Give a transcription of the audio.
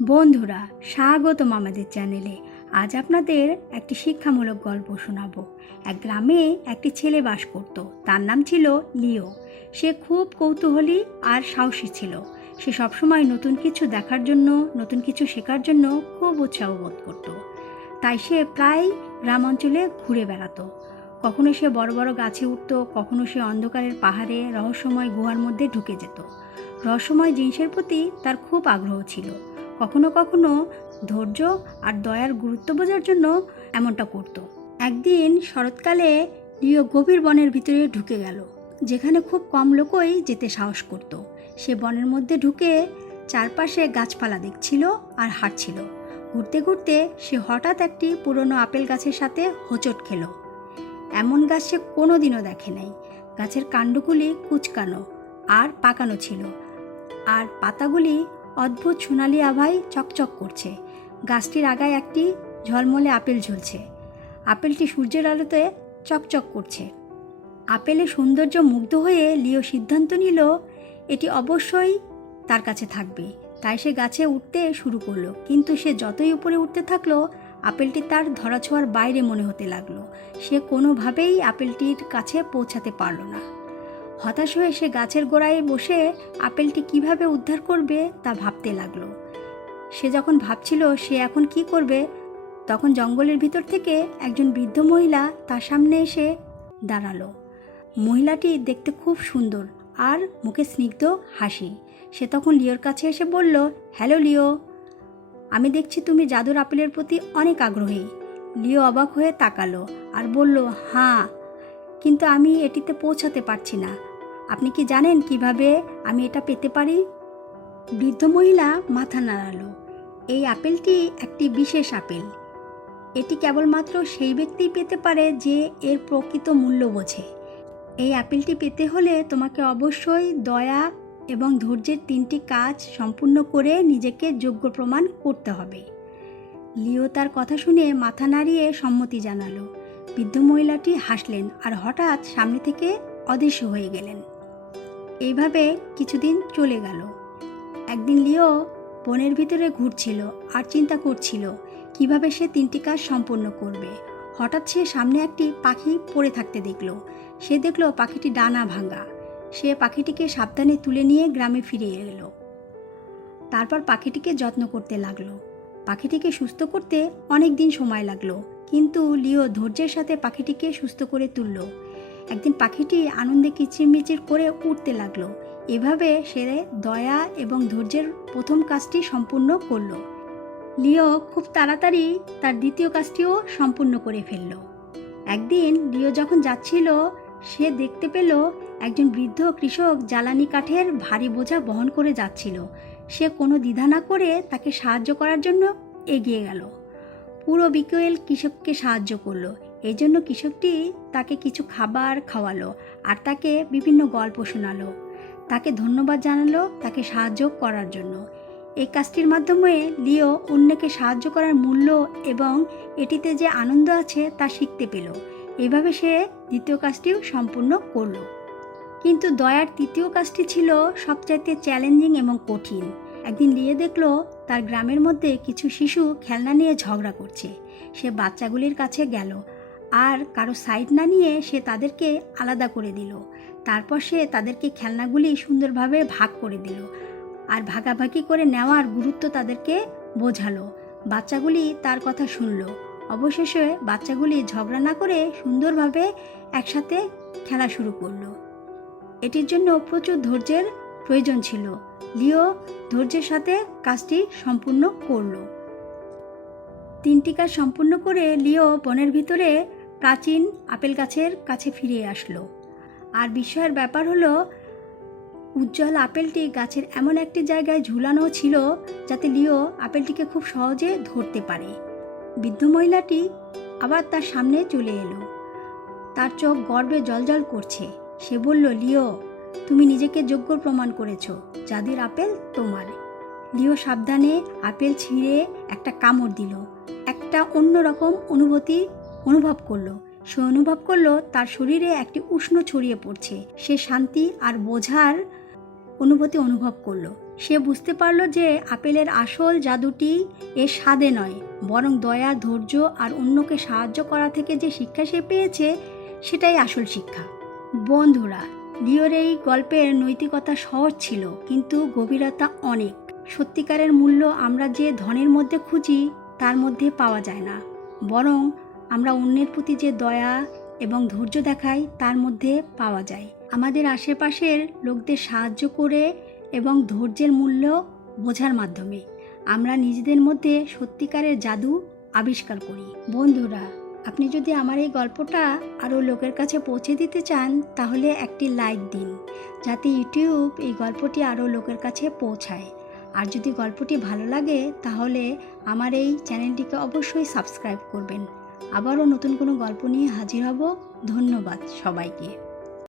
বন্ধুরা, স্বাগতম আমাদের চ্যানেলে। আজ আপনাদের একটি শিক্ষামূলক গল্প শোনাবো। এক গ্রামে একটি ছেলে বাস করত। তার নাম ছিল লিও। সে খুব কৌতূহলী আর সাহসী ছিল। সে সবসময় নতুন কিছু দেখার জন্য, নতুন কিছু শেখার জন্য খুব উৎসাহ বোধ করত। তাই সে প্রায় গ্রাম অঞ্চলে ঘুরে বেড়াতো। কখনো সে বড় বড় গাছে উঠত, কখনো সে অন্ধকারের পাহাড়ে রহস্যময় গুহার মধ্যে ঢুকে যেত। রহস্যময় জিনিসের প্রতি তার খুব আগ্রহ ছিল। কখনো কখনো ধৈর্য আর দয়ার গুরুত্ব বোঝার জন্য এমনটা করত। একদিন শরৎকালে লিও গভীর বনের ভিতরে ঢুকে গেল, যেখানে খুব কম লোকই যেতে সাহস করত। সে বনের মধ্যে ঢুকে চারপাশে গাছপালা দেখছিল আর হাঁটছিল। ঘুরতে ঘুরতে সে হঠাৎ একটি পুরনো আপেল গাছের সাথে হোঁচট খেল। এমন গাছ সে কোনোদিনও দেখে নাই। গাছের কাণ্ডগুলি কুঁচকানো আর পাকানো ছিল, আর পাতাগুলি অদ্ভুত সোনালি আভায় চকচক করছে। গাছটির আগায় একটি ঝলমলে আপেল ঝুলছে। আপেলটি সূর্যের আলোতে চকচক করছে। আপেলের সৌন্দর্য মুগ্ধ হয়ে লিও সিদ্ধান্ত নিল এটি অবশ্যই তার কাছে থাকবে। তাই সে গাছে উঠতে শুরু করলো, কিন্তু সে যতই উপরে উঠতে থাকলো আপেলটি তার ধরাছোঁয়ার বাইরে মনে হতে লাগলো। সে কোনোভাবেই আপেলটির কাছে পৌঁছাতে পারল না। হতাশ হয়ে সে গাছের গোড়ায় বসে আপেলটি কিভাবে উদ্ধার করবে তা ভাবতে লাগলো। সে যখন ভাবছিল সে এখন কি করবে, তখন জঙ্গলের ভিতর থেকে একজন বৃদ্ধ মহিলা তার সামনে এসে দাঁড়ালো। মহিলাটি দেখতে খুব সুন্দর আর মুখে স্নিগ্ধ হাসি। সে তখন লিওর কাছে এসে বলল, হ্যালো লিও, আমি দেখছি তুমি জাদুর আপেলের প্রতি অনেক আগ্রহী। লিও অবাক হয়ে তাকালো আর বলল, হ্যাঁ, কিন্তু আমি এটিতে পৌঁছাতে পারছি না। আপনি কি জানেন কিভাবে আমি এটা পেতে পারি? বৃদ্ধ মহিলা মাথা নাড়ালো। এই আপেলটি একটি বিশেষ আপেল। এটি কেবলমাত্র সেই ব্যক্তিই পেতে পারে যে এর প্রকৃত মূল্য বোঝে। এই আপেলটি পেতে হলে তোমাকে অবশ্যই দয়া এবং ধৈর্যের 3টি কাজ সম্পূর্ণ করে নিজেকে যোগ্য প্রমাণ করতে হবে। লিও তার কথা শুনে মাথা নাড়িয়ে সম্মতি জানালো। বৃদ্ধ মহিলাটি হাসলেন আর হঠাৎ সামনে থেকে অদৃশ্য হয়ে গেলেন। এইভাবে কিছুদিন চলে গেল। একদিন লিও বনের ভিতরে ঘুরছিল আর চিন্তা করছিল কিভাবে সে 3টি কাজ সম্পন্ন করবে। হঠাৎ সে সামনে একটি পাখি পড়ে থাকতে দেখল। সে দেখল পাখিটি ডানা ভাঙা। সে পাখিটিকে সাবধানে তুলে নিয়ে গ্রামে ফিরে এলো। তারপর পাখিটিকে যত্ন করতে লাগলো। পাখিটিকে সুস্থ করতে অনেক দিন সময় লাগলো, কিন্তু লিও ধৈর্যের সাথে পাখিটিকে সুস্থ করে তুলল। একদিন পাখিটি আনন্দে কিচিরমিচির করে উঠতে লাগলো। এভাবে সে দয়া এবং ধৈর্যের প্রথম কাজটি সম্পূর্ণ করলো। লিও খুব তাড়াতাড়ি তার দ্বিতীয় কাজটিও সম্পূর্ণ করে ফেলল। একদিন লিও যখন যাচ্ছিল, সে দেখতে পেল একজন বৃদ্ধ কৃষক জ্বালানি কাঠের ভারী বোঝা বহন করে যাচ্ছিল। সে কোনো দ্বিধা না করে তাকে সাহায্য করার জন্য এগিয়ে গেল। পুরো বিকেল কৃষককে সাহায্য করলো। এই জন্য কৃষকটি তাকে কিছু খাবার খাওয়ালো আর তাকে বিভিন্ন গল্প শোনালো। তাকে ধন্যবাদ জানালো তাকে সাহায্য করার জন্য। এই কাজটির মাধ্যমে লিও অন্যকে সাহায্য করার মূল্য এবং এটিতে যে আনন্দ আছে তা শিখতে পেল। এইভাবে সে দ্বিতীয় কাজটিও সম্পূর্ণ করলো। কিন্তু দয়ার তৃতীয় কাজটি ছিল সবচাইতে চ্যালেঞ্জিং এবং কঠিন। একদিন লিও দেখল তার গ্রামের মধ্যে কিছু শিশু খেলনা নিয়ে ঝগড়া করছে। সে বাচ্চাগুলির কাছে গেল আর কারো সাইড না নিয়ে সে তাদেরকে আলাদা করে দিল। তারপর সে তাদেরকে খেলনাগুলি সুন্দরভাবে ভাগ করে দিল আর ভাগাভাগি করে নেওয়ার গুরুত্ব তাদেরকে বোঝালো। বাচ্চাগুলি তার কথা শুনল। অবশেষে বাচ্চাগুলি ঝগড়া না করে সুন্দরভাবে একসাথে খেলা শুরু করলো। এটির জন্য প্রচুর ধৈর্যের প্রয়োজন ছিল। লিও ধৈর্যের সাথে কাজটি সম্পূর্ণ করল। 3টি কাজ সম্পূর্ণ করে লিও বনের ভিতরে প্রাচীন আপেল গাছের কাছে ফিরে আসলো। আর বিস্ময়ের ব্যাপার হলো, উজ্জ্বল আপেলটি গাছের এমন একটি জায়গায় ঝুলানো ছিল যাতে লিও আপেলটিকে খুব সহজে ধরতে পারে। বৃদ্ধ মহিলাটি আবার তার সামনে চলে এলো। তার চোখ গর্বে জ্বলজ্বল করছে। সে বলল, লিও, তুমি নিজেকে যোগ্য প্রমাণ করেছো। জাদুর আপেল তোমার। লিও সাবধানে আপেল ছিঁড়ে একটা কামড় দিল। একটা অন্যরকম অনুভূতি অনুভব করলো। সে অনুভব করলো তার শরীরে একটি উষ্ণ ছড়িয়ে পড়ছে। সে শান্তি আর বোঝার অনুভূতি অনুভব করলো। সে বুঝতে পারল যে আপেলের আসল জাদুটি এর স্বাদে নয়, বরং দয়া, ধৈর্য আর অন্যকে সাহায্য করা থেকে যে শিক্ষা সে পেয়েছে সেটাই আসল শিক্ষা। বন্ধুরা, লিওর এই গল্পের নৈতিকতা সহজ ছিল, কিন্তু গভীরতা অনেক। সত্যিকারের মূল্য আমরা যে ধনের মধ্যে খুঁজি তার মধ্যে পাওয়া যায় না, বরং আমরা অন্যের প্রতি যে দয়া এবং ধৈর্য দেখাই তার মধ্যে পাওয়া যায়। আমাদের আশেপাশের লোকদের সাহায্য করে এবং ধৈর্যের মূল্য বোঝার মাধ্যমে আমরা নিজেদের মধ্যে সত্যিকারের জাদু আবিষ্কার করি। বন্ধুরা, আপনি যদি আমার এই গল্পটা আরও লোকের কাছে পৌঁছে দিতে চান তাহলে একটি লাইক দিন, যাতে ইউটিউব এই গল্পটি আরও লোকের কাছে পৌঁছায়। আর যদি গল্পটি ভালো লাগে তাহলে আমার এই চ্যানেলটিকে অবশ্যই সাবস্ক্রাইব করবেন। আবারও নতুন কোনো গল্প নিয়ে হাজির হব। ধন্যবাদ সবাইকে।